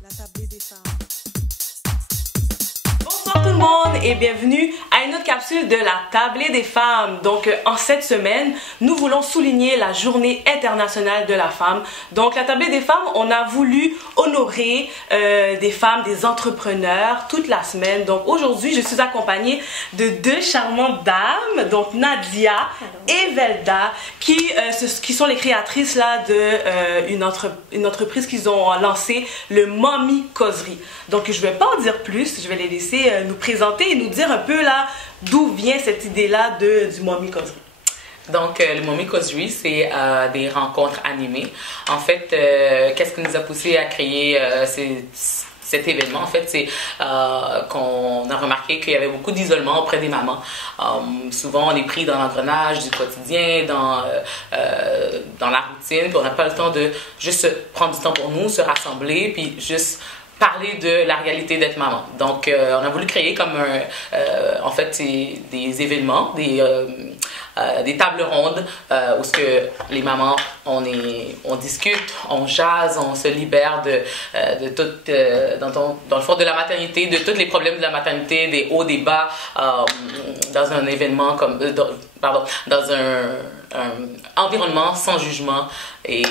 La tablée des femmes. Bonsoir tout le monde et bienvenue à une autre capsule de la tablée des femmes. Donc en cette semaine, nous voulons souligner la journée internationale de la femme. Donc la tablée des femmes, on a voulu honorer des femmes, des entrepreneurs toute la semaine. Donc aujourd'hui, je suis accompagnée de deux charmantes dames, donc Nadia et Velda, qui sont les créatrices là de une entreprise qu'ils ont lancée, le Mommy Causerie. Donc je vais pas en dire plus, je vais les laisser nous présenter et nous dire un peu là d'où vient cette idée-là du Mommy Causerie. Donc, le Mommy Causerie, c'est des rencontres animées. En fait, qu'est-ce qui nous a poussé à créer cet événement? En fait, c'est qu'on a remarqué qu'il y avait beaucoup d'isolement auprès des mamans. Souvent, on est pris dans l'engrenage du quotidien, dans la routine, puis on n'a pas le temps de juste prendre du temps pour nous, se rassembler, puis juste parler de la réalité d'être maman. Donc, on a voulu créer comme en fait, des événements, des tables rondes où ce que les mamans, on discute, on jase, on se libère de tout, dans le fond de la maternité, de tous les problèmes de la maternité, des hauts, des bas, dans un événement comme, dans un environnement sans jugement et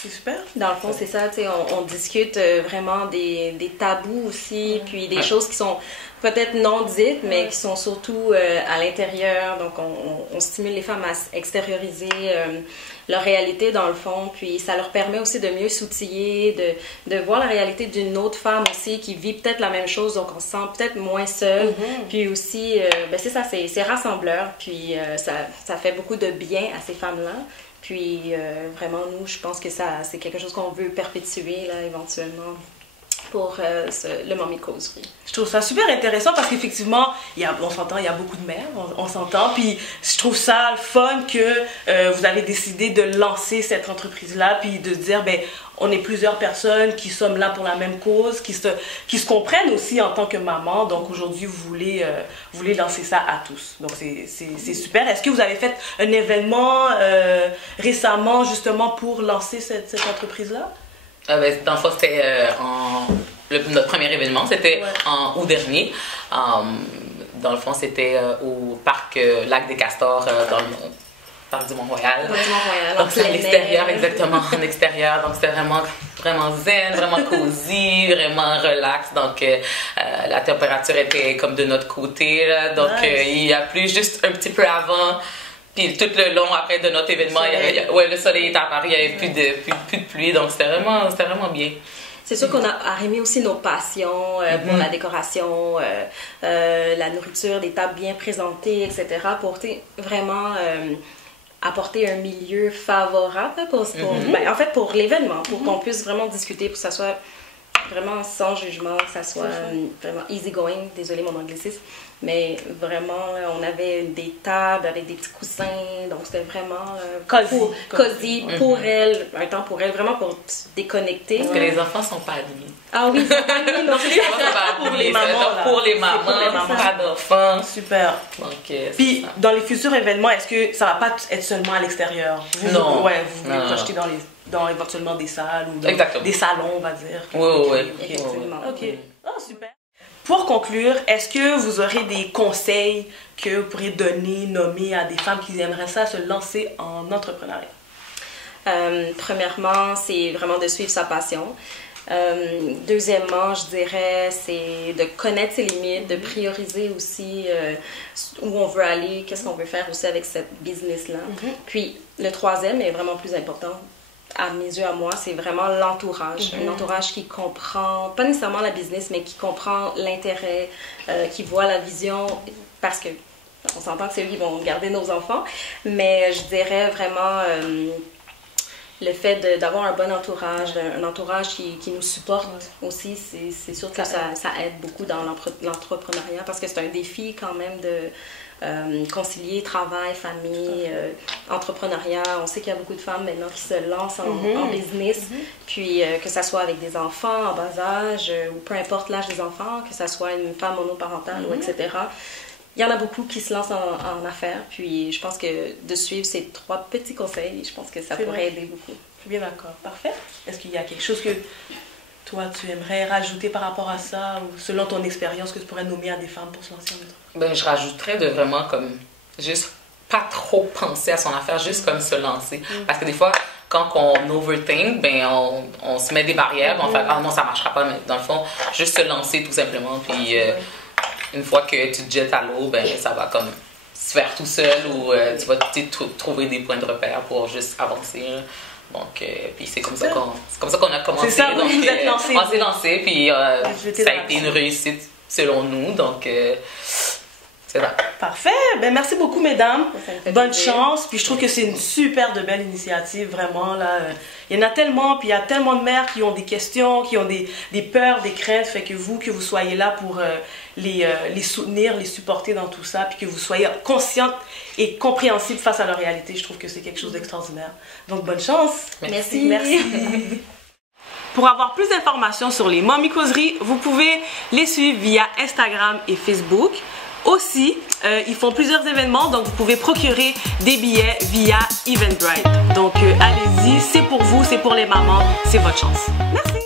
C'est super. Dans le fond, c'est ça, tu sais, on discute vraiment des tabous aussi, puis des choses qui sont peut-être non dites, mais qui sont surtout à l'intérieur. Donc, on stimule les femmes à extérioriser leur réalité, dans le fond, puis ça leur permet aussi de mieux s'outiller, de voir la réalité d'une autre femme aussi qui vit peut-être la même chose, donc on se sent peut-être moins seule. Puis aussi, ben c'est ça, c'est rassembleur, puis ça fait beaucoup de bien à ces femmes-là. Puis vraiment, nous, je pense que c'est quelque chose qu'on veut perpétuer là, éventuellement pour le Mommy Causerie. Je trouve ça super intéressant parce qu'effectivement, on s'entend, il y a beaucoup de mères, on s'entend. Puis je trouve ça fun que vous avez décidé de lancer cette entreprise-là, puis de se dire, ben, on est plusieurs personnes qui sommes là pour la même cause, qui se comprennent aussi en tant que maman. Donc aujourd'hui, vous voulez lancer ça à tous. Donc c'est super. Est-ce que vous avez fait un événement récemment justement pour lancer cette entreprise-là? Ben, dans le fond, c'était notre premier événement, c'était en août dernier. Dans le fond, c'était au parc Lac des Castors, dans le parc du Mont-Royal. Donc, c'est à l'extérieur, exactement, en extérieur. Donc, c'était vraiment zen, vraiment cosy, vraiment relax. Donc, la température était comme de notre côté, là. Donc, il a plu juste un petit peu avant. Puis tout le long après de notre événement, le soleil est apparu, il n'y avait plus de pluie, donc c'était vraiment bien. C'est sûr qu'on a arrimé aussi nos passions pour la décoration, la nourriture, des tables bien présentées, etc. pour vraiment apporter un milieu favorable en fait pour l'événement, pour qu'on puisse vraiment discuter, pour que ça soit vraiment sans jugement, que ça soit vraiment easy going, désolé mon anglicisme, mais vraiment on avait des tables avec des petits coussins, donc c'était vraiment cosy pour elle, un temps pour elle, vraiment pour se déconnecter. Parce que les enfants sont pas admis. Ah oui, ils sont pas admis, non, pour les mamans. Pour les mamans, pas d'enfants. Super. Donc, puis dans les futurs événements, est-ce que ça va pas être seulement à l'extérieur? Non. Ouais, vous voulez projeter dans éventuellement des salles ou dans des salons, on va dire. Oui. Effectivement. Ok. Oh, super. Pour conclure, est-ce que vous aurez des conseils que vous pourriez nommer à des femmes qui aimeraient ça se lancer en entrepreneuriat? Premièrement, c'est vraiment de suivre sa passion. Deuxièmement, je dirais, c'est de connaître ses limites, de prioriser aussi où on veut aller, qu'est-ce qu'on veut faire aussi avec cette business-là. Puis, le troisième est vraiment plus important, à mes yeux, à moi, c'est vraiment l'entourage. Un entourage qui comprend, pas nécessairement la business, mais qui comprend l'intérêt, qui voit la vision, parce que on s'entend que c'est eux qui vont garder nos enfants, mais je dirais vraiment le fait d'avoir un bon entourage, un entourage qui nous supporte aussi, c'est sûr que ça aide beaucoup dans l'entrepreneuriat, parce que c'est un défi quand même de concilier travail, famille, entrepreneuriat. On sait qu'il y a beaucoup de femmes maintenant qui se lancent en business, puis que ça soit avec des enfants en bas âge, ou peu importe l'âge des enfants, que ça soit une femme monoparentale ou etc. Il y en a beaucoup qui se lancent en affaires, puis je pense que de suivre ces 3 petits conseils, je pense que ça pourrait aider beaucoup. Je suis bien d'accord. Parfait. Est-ce qu'il y a quelque chose que toi, tu aimerais rajouter par rapport à ça, ou selon ton expérience, que tu pourrais nommer à des femmes pour se lancer en Ben, je rajouterais de vraiment comme juste pas trop penser à son affaire, juste comme se lancer. Parce que des fois, quand on overthink, ben on se met des barrières, on fait ah non, ça marchera pas, mais dans le fond, juste se lancer tout simplement. Puis une fois que tu te jettes à l'eau, ben ça va comme se faire tout seul ou tu vas trouver des points de repère pour juste avancer. Là. Donc, puis c'est comme ça qu'on a commencé. C'est ça, donc, vous êtes lancé. On s'est lancé, puis ça a été une réussite selon nous. Donc, c'est ça. Parfait. Ben, merci beaucoup, mesdames. Bonne plaisir. chance. Puis je trouve que c'est une super de belle initiative, vraiment. Là. Il y en a tellement, puis il y a tellement de mères qui ont des questions, qui ont des peurs, des craintes. Fait que vous soyez là pour les soutenir, les supporter dans tout ça, puis que vous soyez consciente et compréhensible face à leur réalité. Je trouve que c'est quelque chose d'extraordinaire. Donc, bonne chance. Merci. Merci. Pour avoir plus d'informations sur les Mommy Causeries, vous pouvez les suivre via Instagram et Facebook. Aussi, ils font plusieurs événements, donc vous pouvez procurer des billets via Eventbrite. Donc allez-y, c'est pour vous, c'est pour les mamans, c'est votre chance. Merci!